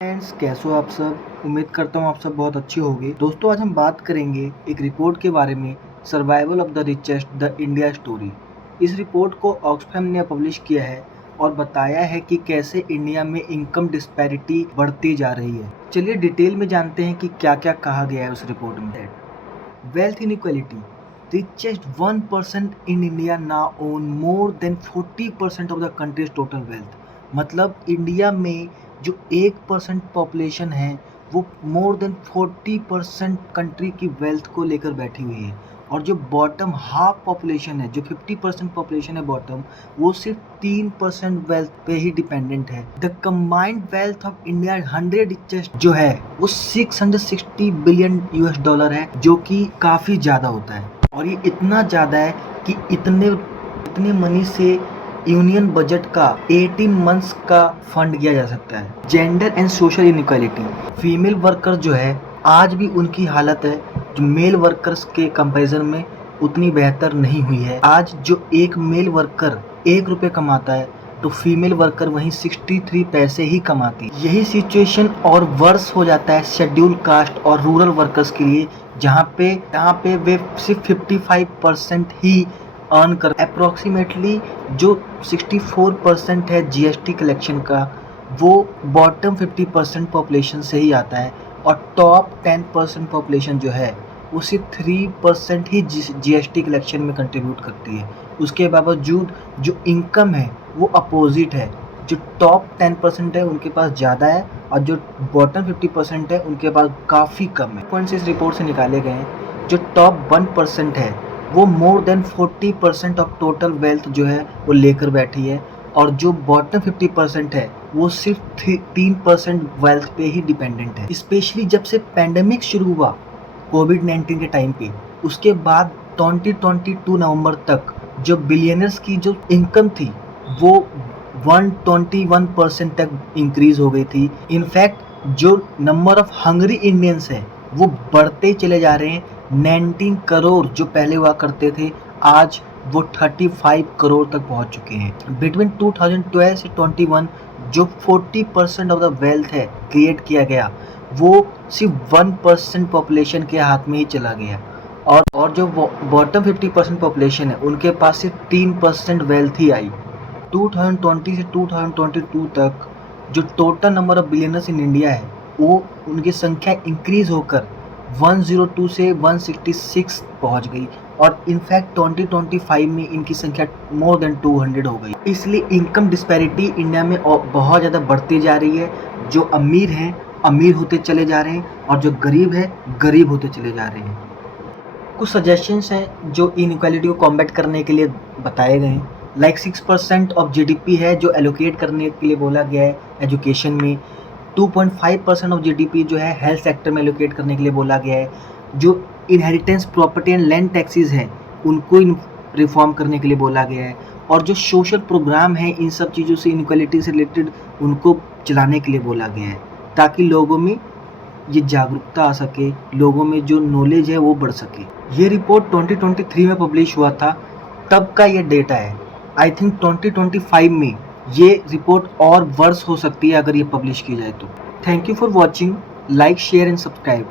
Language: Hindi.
फ्रेंड्स, कैसे हो आप सब। उम्मीद करता हूँ आप सब बहुत अच्छे होंगे। दोस्तों, आज हम बात करेंगे एक रिपोर्ट के बारे में, survival of the richest the India story. इस रिपोर्ट को ऑक्सफैम ने पब्लिश किया है और बताया है कि कैसे इंडिया में इनकम डिस्पैरिटी बढ़ती जा रही है। चलिए डिटेल में जानते हैं कि क्या क्या कहा गया है उस रिपोर्ट में। Wealth inequality, richest 1% in India now own more than 40% of the country's total wealth। मतलब इंडिया में जो 1% पॉपुलेशन है वो मोर देन 40% कंट्री की वेल्थ को लेकर बैठी हुई है। और जो बॉटम हाफ पॉपुलेशन है, जो 50% पॉपुलेशन है बॉटम, वो सिर्फ 3% वेल्थ पे ही डिपेंडेंट है। The combined wealth of India 100 richest जो है वो 660 बिलियन यूएस डॉलर है, जो कि काफ़ी ज़्यादा होता है। और ये इतना ज़्यादा है कि इतने मनी से यूनियन बजट का 18 मंथ्स का फंड किया जा सकता है। Gender and social inequality, female worker जो है आज भी उनकी हालत है जो मेल वर्कर्स के कंपैरिजन में उतनी बेहतर नहीं हुई है। आज जो एक मेल वर्कर 1 रुपये कमाता है तो फीमेल वर्कर वहीं 63 पैसे ही कमाती है। यही सिचुएशन और वर्स हो जाता है शेड्यूल कास्ट और रूरल वर्कर्स के लिए, जहाँ पे वे सिर्फ 55% ही अर्न कर। अप्रोक्सीमेटली जो 64% है जीएसटी कलेक्शन का, वो बॉटम 50% पॉपुलेशन से ही आता है। और टॉप 10% पॉपुलेशन जो है वो सिर्फ 3% ही जीएसटी कलेक्शन में कंट्रीब्यूट करती है। उसके बावजूद जो इनकम है वो अपोजिट है। जो टॉप 10% है उनके पास ज़्यादा है और जो बॉटम 50% है उनके पास काफ़ी कम है। पॉइंट्स इस रिपोर्ट से निकाले गए हैं। जो टॉप 1% है वो more than 40% of total wealth जो है वो लेकर बैठी है। और जो बॉटम 50% है वो सिर्फ 3% वेल्थ पे ही डिपेंडेंट है। स्पेशली जब से पैंडेमिक शुरू हुआ कोविड-19 के टाइम पे, उसके बाद 2022 नवंबर तक जो बिलियनर्स की जो इनकम थी वो 121% तक इंक्रीज हो गई थी। इनफैक्ट जो नंबर ऑफ हंगरी इंडियंस है वो बढ़ते चले जा रहे हैं। 19 करोड़ जो पहले हुआ करते थे, आज वो 35 करोड़ तक पहुंच चुके हैं। बिटवीन 2012 से 21 जो 40% ऑफ द वेल्थ है क्रिएट किया गया, वो सिर्फ 1% पॉपुलेशन के हाथ में ही चला गया। और जो बॉटम 50% पॉपुलेशन है उनके पास सिर्फ 3% वेल्थ ही आई। 2020 से 2022 तक जो total number of billionaires in India है वो उनकी संख्या इंक्रीज होकर 102 से 166 पहुंच गई। और इनफैक्ट 2025 में इनकी संख्या मोर देन 200 हो गई। इसलिए इनकम डिस्पैरिटी इंडिया में बहुत ज़्यादा बढ़ती जा रही है। जो अमीर हैं अमीर होते चले जा रहे हैं और जो गरीब है गरीब होते चले जा रहे हैं। कुछ सजेशंस हैं जो इनइक्वालिटी को कॉम्बैट करने के लिए बताए गए हैं। लाइक 6% ऑफ जीडीपी है जो एलोकेट करने के लिए बोला गया है एजुकेशन में। 2.5% ऑफ जीडीपी जो है हेल्थ सेक्टर में एलोकेट करने के लिए बोला गया है। जो inheritance property and land taxes हैं उनको रिफॉर्म करने के लिए बोला गया है। और जो सोशल प्रोग्राम है इन सब चीज़ों से इनइक्वालिटी से रिलेटेड उनको चलाने के लिए बोला गया है, ताकि लोगों में ये जागरूकता आ सके, लोगों में जो नॉलेज है वो बढ़ सके। ये रिपोर्ट 2023 में पब्लिश हुआ था, तब का ये डेटा है। आई थिंक 2025 में ये रिपोर्ट और वर्स हो सकती है अगर ये पब्लिश की जाए तो। Thank you for watching, like share and subscribe.